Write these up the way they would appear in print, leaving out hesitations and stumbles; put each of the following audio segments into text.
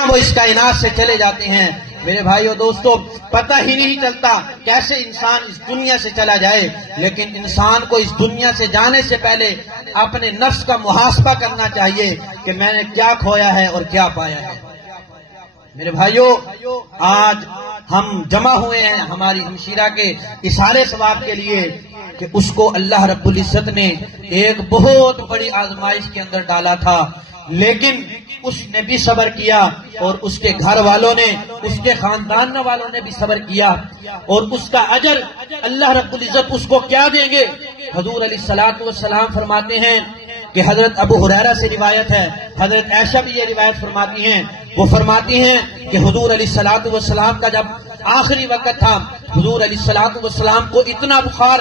وہ اس کائنات سے چلے جاتے ہیں۔ میرے بھائیو دوستو، پتہ ہی نہیں چلتا کیسے انسان اس دنیا سے چلا جائے، لیکن انسان کو اس دنیا سے جانے سے پہلے اپنے نفس کا محاسبہ کرنا چاہیے کہ میں نے کیا کھویا ہے اور کیا پایا ہے۔ میرے بھائیو، آج ہم جمع ہوئے ہیں ہماری ہمشیرہ کے اصالِ ثواب کے لیے کہ اس کو اللہ رب العزت نے ایک بہت بڑی آزمائش کے اندر ڈالا تھا، لیکن اس نے بھی صبر کیا اور اس کے گھر والوں نے، اس کے خاندان والوں نے بھی صبر کیا، اور اس کا اجر اللہ رب العزت اس کو کیا دیں گے؟ حضور علیہ السلام فرماتے ہیں کہ حضرت ابو ہریرہ سے روایت ہے، حضرت عائشہ بھی یہ روایت فرماتی ہیں، وہ فرماتی ہیں کہ حضور علیہ السلام کا جب آخری وقت تھا، حضور علیہ السلام کو اتنا بخار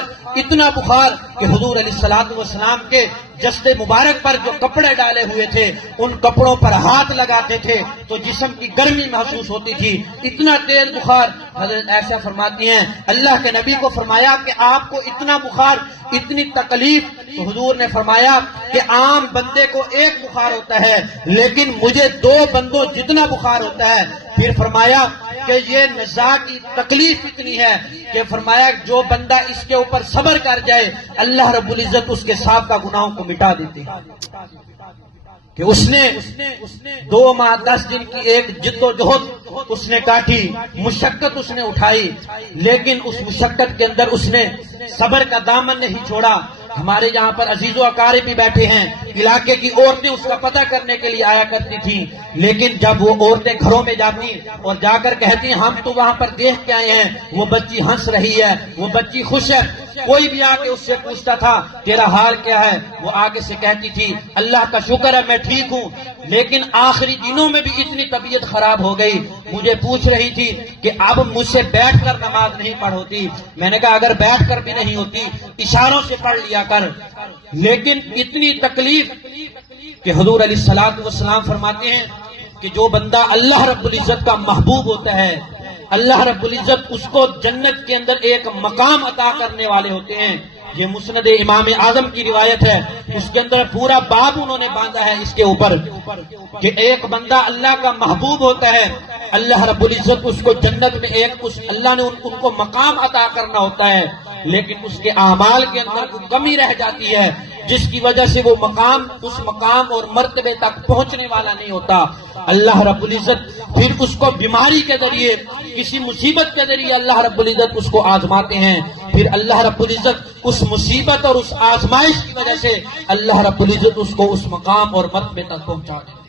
کہ حضور علیہ السلام کے جسد مبارک پر جو کپڑے ڈالے ہوئے تھے ان کپڑوں پر ہاتھ لگاتے تھے تو جسم کی گرمی محسوس ہوتی تھی، اتنا تیز بخار۔ حضرت عائشہ فرماتی ہیں اللہ کے نبی کو فرمایا کہ آپ کو اتنا بخار، اتنی تکلیف؟ تو حضور نے فرمایا کہ عام بندے کو ایک بخار ہوتا ہے لیکن مجھے 2 بندوں جتنا بخار ہوتا ہے۔ پھر فرمایا کہ یہ نزاع کی تکلیف اتنی ہے کہ فرمایا جو بندہ اس کے اوپر صبر کر جائے اللہ رب العزت اس کے سابقہ گناہوں کو مٹا دیتے ہیں۔ کہ اس نے 2 ماہ 10 دن کی ایک جد و جہد اس نے کاٹی، مشقت اس نے اٹھائی، لیکن اس مشقت کے اندر اس نے صبر کا دامن نہیں چھوڑا۔ ہمارے یہاں پر عزیز و اقارب بھی بیٹھے ہیں، علاقے کی عورتیں اس کا پتہ کرنے کے لیے آیا کرتی تھیں، لیکن جب وہ عورتیں گھروں میں جاتی اور جا کر کہتی ہیں ہم تو وہاں پر دیکھ کے آئے ہیں وہ بچی ہنس رہی ہے، وہ بچی خوش ہے، کوئی بھی آ کے اس سے پوچھتا تھا تیرا حال کیا ہے، وہ آگے سے کہتی تھی اللہ کا شکر ہے میں ٹھیک ہوں، لیکن آخری دنوں میں بھی اتنی طبیعت خراب ہو گئی، مجھے پوچھ رہی تھی کہ اب مجھ سے بیٹھ کر نماز نہیں پڑھ ہوتی۔ میں نے کہا اگر بیٹھ کر بھی نہیں ہوتی اشاروں سے پڑھ لیا کر۔ لیکن اتنی تکلیف کہ حضور علیہ السلام فرماتے ہیں کہ جو بندہ اللہ رب العزت کا محبوب ہوتا ہے اللہ رب العزت اس کو جنت کے اندر ایک مقام عطا کرنے والے ہوتے ہیں۔ یہ مسند امام اعظم کی روایت ہے، اس کے اندر پورا باب انہوں نے باندھا ہے اس کے اوپر کہ ایک بندہ اللہ کا محبوب ہوتا ہے، اللہ رب العزت اس کو جنت میں اللہ نے ان کو مقام عطا کرنا ہوتا ہے، لیکن اس کے اعمال کے اندر کوئی کمی رہ جاتی ہے جس کی وجہ سے وہ اس مقام اور مرتبے تک پہنچنے والا نہیں ہوتا۔ اللہ رب العزت پھر اس کو بیماری کے ذریعے، کسی مصیبت کے ذریعے اللہ رب العزت اس کو آزماتے ہیں، پھر اللہ رب العزت اس مصیبت اور اس آزمائش کی وجہ سے اللہ رب العزت اس کو اس مقام اور مرتبے تک پہنچاتے ہیں۔